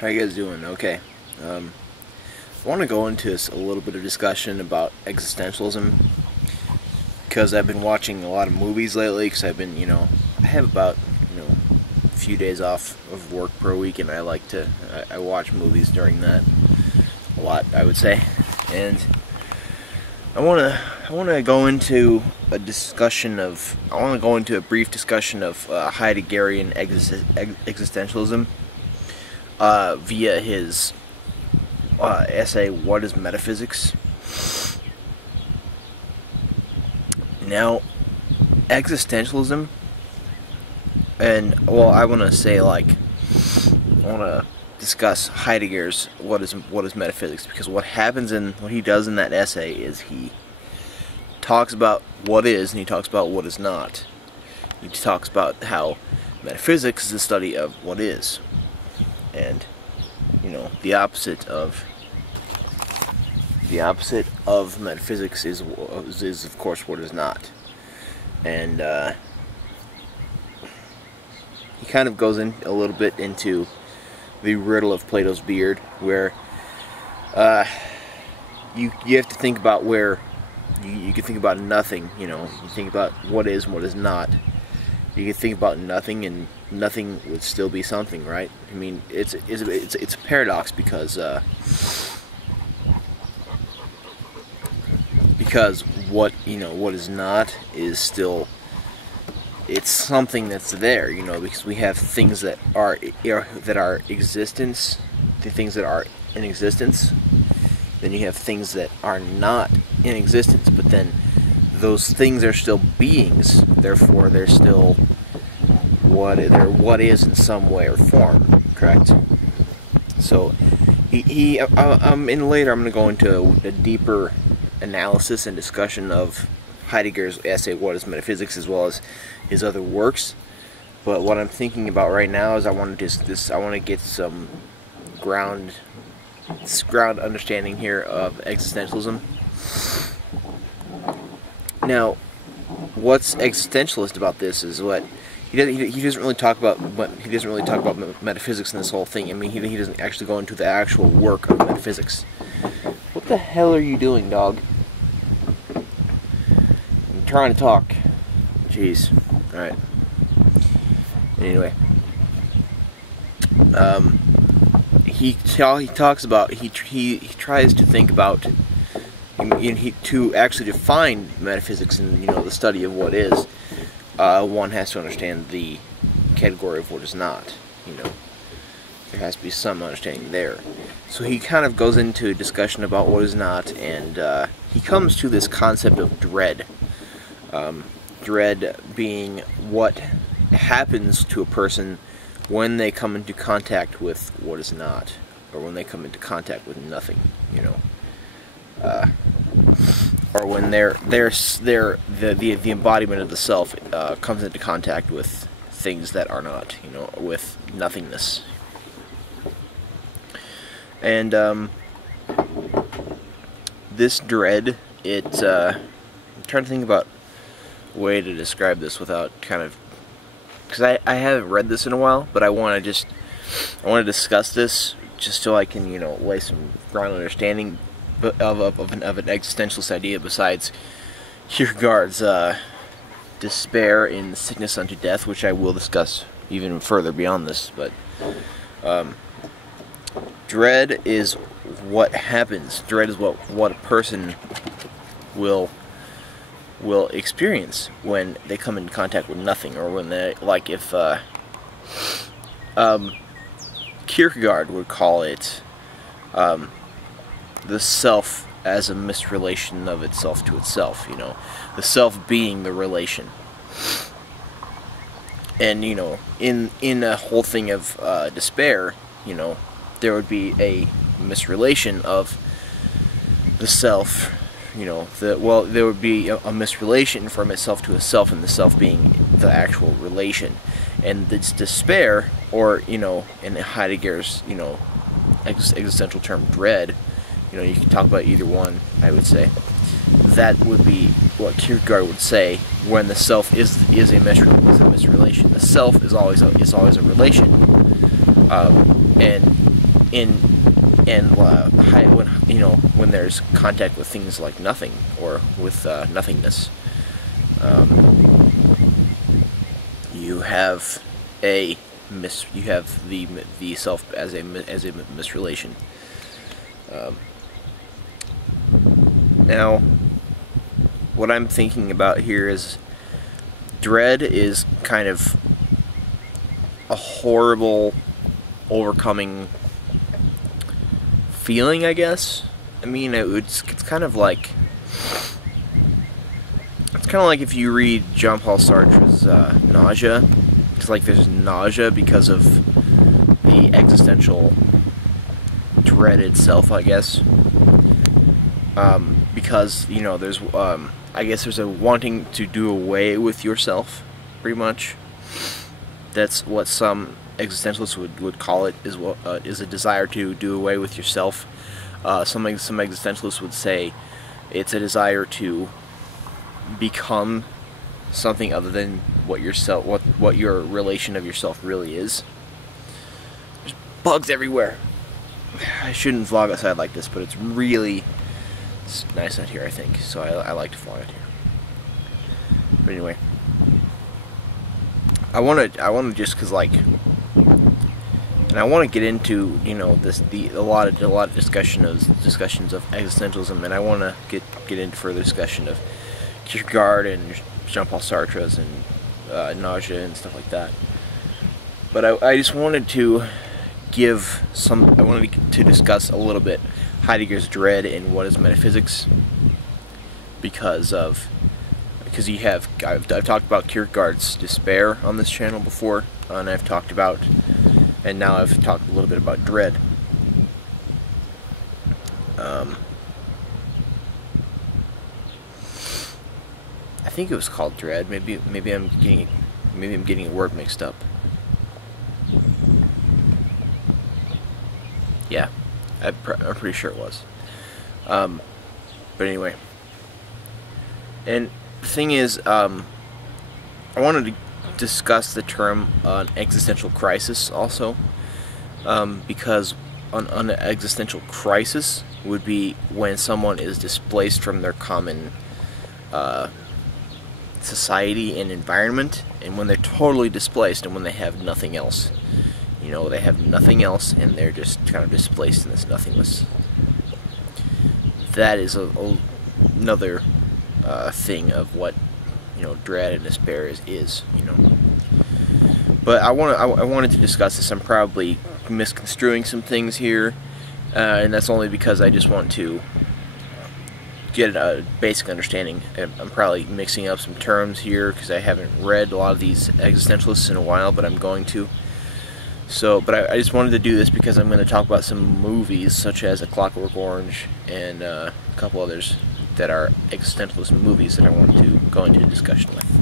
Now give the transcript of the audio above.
How you guys doing? Okay. I want to go into a little bit of discussion about existentialism because I've been watching a lot of movies lately. Because I've been, I have about, a few days off of work per week, and I watch movies during that a lot, I would say. And I want to go into a brief discussion of Heideggerian existentialism. Via his essay, What is Metaphysics? Now, existentialism, and, I want to discuss Heidegger's what is metaphysics, because what he does in that essay is he talks about what is, and he talks about what is not. He talks about how metaphysics is the study of what is. And the opposite of metaphysics is of course what is not. And he kind of goes in a little bit into the riddle of Plato's beard, where you have to think about where you can think about nothing. You think about what is and what is not. You can think about nothing, and nothing would still be something, right? I mean, it's a paradox because what is not is still, it's something that's there, because we have things that are existence, the things that are in existence. Then you have things that are not in existence, but then those things are still beings, therefore they're still what is in some way or form, correct? So later I'm going to go into a deeper analysis and discussion of Heidegger's essay, What is Metaphysics, as well as his other works. But what I'm thinking about right now is I want to get some ground understanding here of existentialism. Now, what's existentialist about this is what he doesn't really talk about metaphysics in this whole thing. I mean, he doesn't actually go into the actual work of metaphysics. What the hell are you doing, dog? I'm trying to talk. Jeez. All right. Anyway, he tries to think about. To actually define metaphysics and the study of what is, one has to understand the category of what is not. There has to be some understanding there. So he kind of goes into a discussion about what is not, and he comes to this concept of dread. Dread being what happens to a person when they come into contact with what is not, or when they come into contact with nothing. Or when the embodiment of the self comes into contact with things that are not, with nothingness. And this dread, I'm trying to think about a way to describe this without because I haven't read this in a while, but I want to discuss this just so I can lay some ground understanding of an existentialist idea besides Kierkegaard's despair in Sickness Unto Death, which I will discuss even further beyond this. But dread is what happens. Dread is what a person will experience when they come in contact with nothing, or when they, if Kierkegaard would call it the self as a misrelation of itself to itself, the self being the relation. And, in a whole thing of despair, there would be a misrelation of the self, there would be a misrelation from itself to itself, and the self being the actual relation. And this despair, or, in Heidegger's, existential term, dread, you can talk about either one, I would say. That would be what Kierkegaard would say when the self is a misrelation. The self is always a relation, and when when there's contact with things like nothing or with nothingness, you have the self as a misrelation. Now, what I'm thinking about here is dread is kind of a horrible overcoming feeling, I guess. I mean, it's kind of like if you read Jean-Paul Sartre's Nausea. It's like there's nausea because of the existential dread itself, I guess. Because there's I guess there's a wanting to do away with yourself, pretty much. That's what some existentialists would call it, is a desire to do away with yourself. Some existentialists would say it's a desire to become something other than what your relation of yourself really is. There's bugs everywhere. I shouldn't vlog outside like this, but it's nice out here, I think. So I like to vlog out here. But anyway, I want to just and I want to get into a lot of discussions of existentialism, and I want to get into further discussion of Kierkegaard and Jean-Paul Sartre's and Nausea and stuff like that. But I just wanted to I wanted to discuss a little bit Heidegger's dread and what is metaphysics, because I've talked about Kierkegaard's despair on this channel before, and now I've talked a little bit about dread. I think it was called dread. Maybe I'm getting a word mixed up. Yeah, I'm pretty sure it was. But anyway, and the thing is, I wanted to discuss the term existential crisis also, because an existential crisis would be when someone is displaced from their common society and environment, and when they're totally displaced and when they have nothing else. They have nothing else and they're just kind of displaced in this nothingness. That is another thing of what dread and despair is. But I wanted to discuss this. I'm probably misconstruing some things here, and that's only because I just want to get a basic understanding. I'm probably mixing up some terms here because I haven't read a lot of these existentialists in a while, but I'm going to. But I just wanted to do this because I'm going to talk about some movies such as A Clockwork Orange and a couple others that are existentialist movies that I want to go into a discussion with.